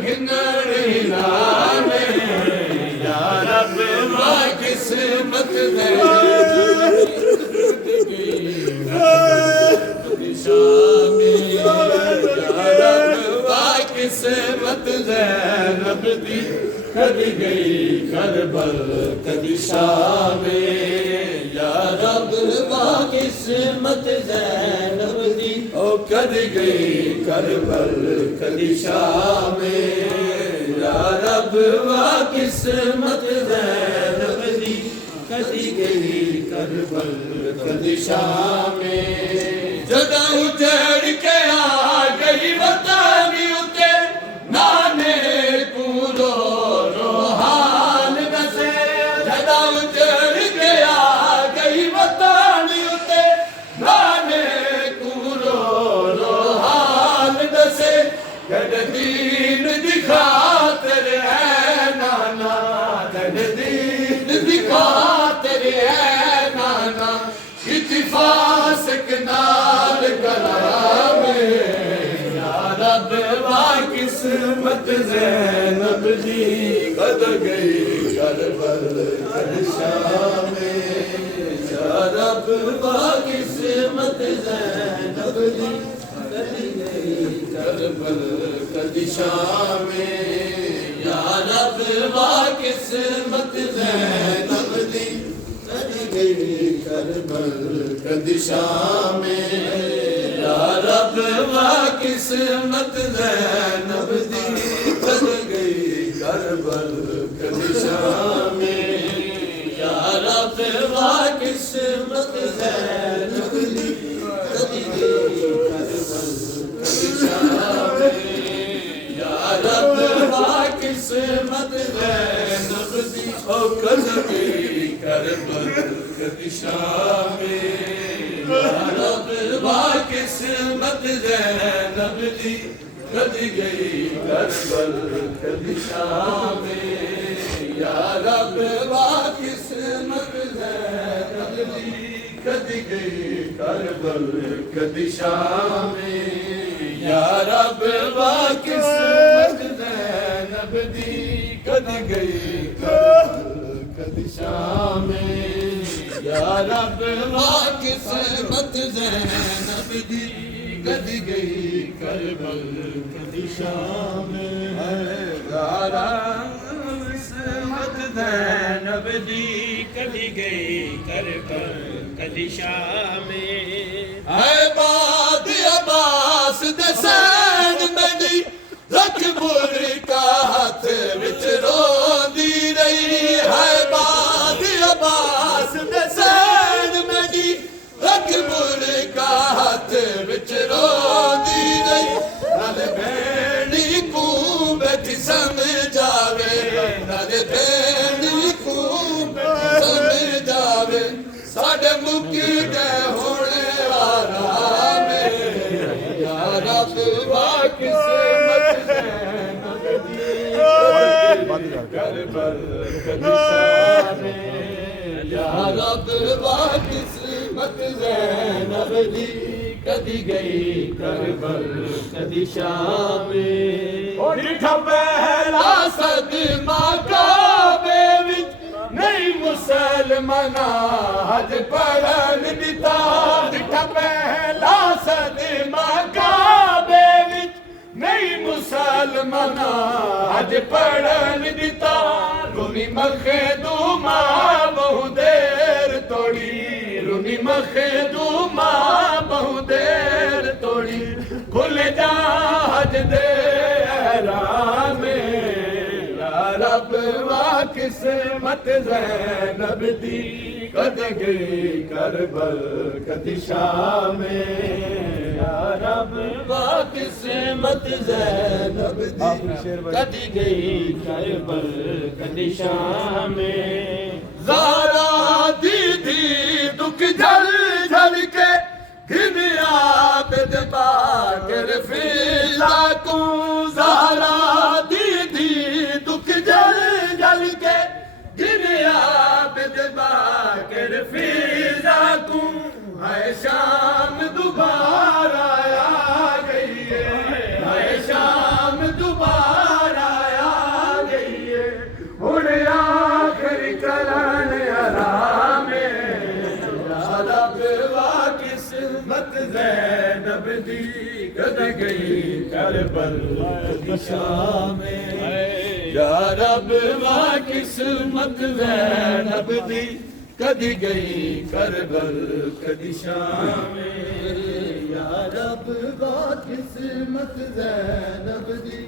घिंगड़ी लाने या रब वा किस्मत दे किस्मत ज़ैनब दी कदी गई करबल कदी शाम या रब वा किस्मत ज़ैनब दी ओ कदी गई करबल कदी शाम या रब वा किस्मत ज़ैनब दी कदी गई करबल कदी शाम जदा उजड़ के आ गई वतानी उते नाने कूलो रोहान दसे जदा उजड़ के आ गई वतानी उते नाने कूलो रोहान दसे गड दीन दिखा तेरे है नाना गड दीन दिखा तेरे है नाना इतिफास के नाल कलाम या रब वा किस्मत ज़ैनब दी कद गई करबल कद शाम या रब वा किस्मत ज़ैनब दी कद गई करबल कद शाम या रब वा किस्मत ज़ैनब दी करबल कदी शाम या रब वा किस्मत ज़ैनब दी कद गई करबल कदी शाम या रब वा किस्मत ज़ैनब दी कद गई करबल कदी शाम या रब वा किस्मत ज़ैनब दी ओ कद गई करबल कदी शाम या रब वा किस्मत ज़ैनब दी कद गई करबल कदी शाम या रब वा किस्मत ज़ैनब दी कद गई करबल कदी शाम या रब वा किस्मत ज़ैनब दी कद गई करबल कदी शाम या रब वा किस्मत ज़ैनब दी कद गई करबल कदी शाम या किस्मत ज़ैनब दी कद गई करबल कदी शाम है बाद अब्बास दे सैन मेरी रकबुर का हाथ विच रोंदी रही है बाद अब्बास दे सैन मेरी रकबुर का हाथ विच रोंदी रही नाल भेड़ी को बैठी समझावे नाल भेड़ी को बैठी समझावे साडे मुक्की दे होने आराम या रब वा किस्मत ज़ैनब दी करबल कदी शाम या रब वा किस्मत ज़ैनब दी कदी गई करबल कदी शाम डिठा पहला सदमा काबे विच नहीं मुसलमाना हज पढ़न दिता डिठा पहला सदमा काबे विच नहीं मुसलमाना हज पढ़न दिता रुनी मखदूमा बहु देर तोड़ी रुनी मखदूमा बहु देर तोड़ी खुल जा हज दे राम या रब वा किस्मत ज़ैनब दी कद गई करबल कदी शाम या रब वा किस्मत ज़ैनब दी कदी गई करबल कदी शाम ज़ारा दीदी दुख जल जल के घिन आबद बागर फिला को ज़ारा दीदी दुख जल जल के घिन आबद बागर फिला को है शाम दोबारा आ गई है शाम दोबारा दी कदी गई करबल कदी शाम या रब वाह किस्मत ज़ैनब दी कदी गई करबल कदी शाम या रब वाह किस्मत ज़ैनब दी।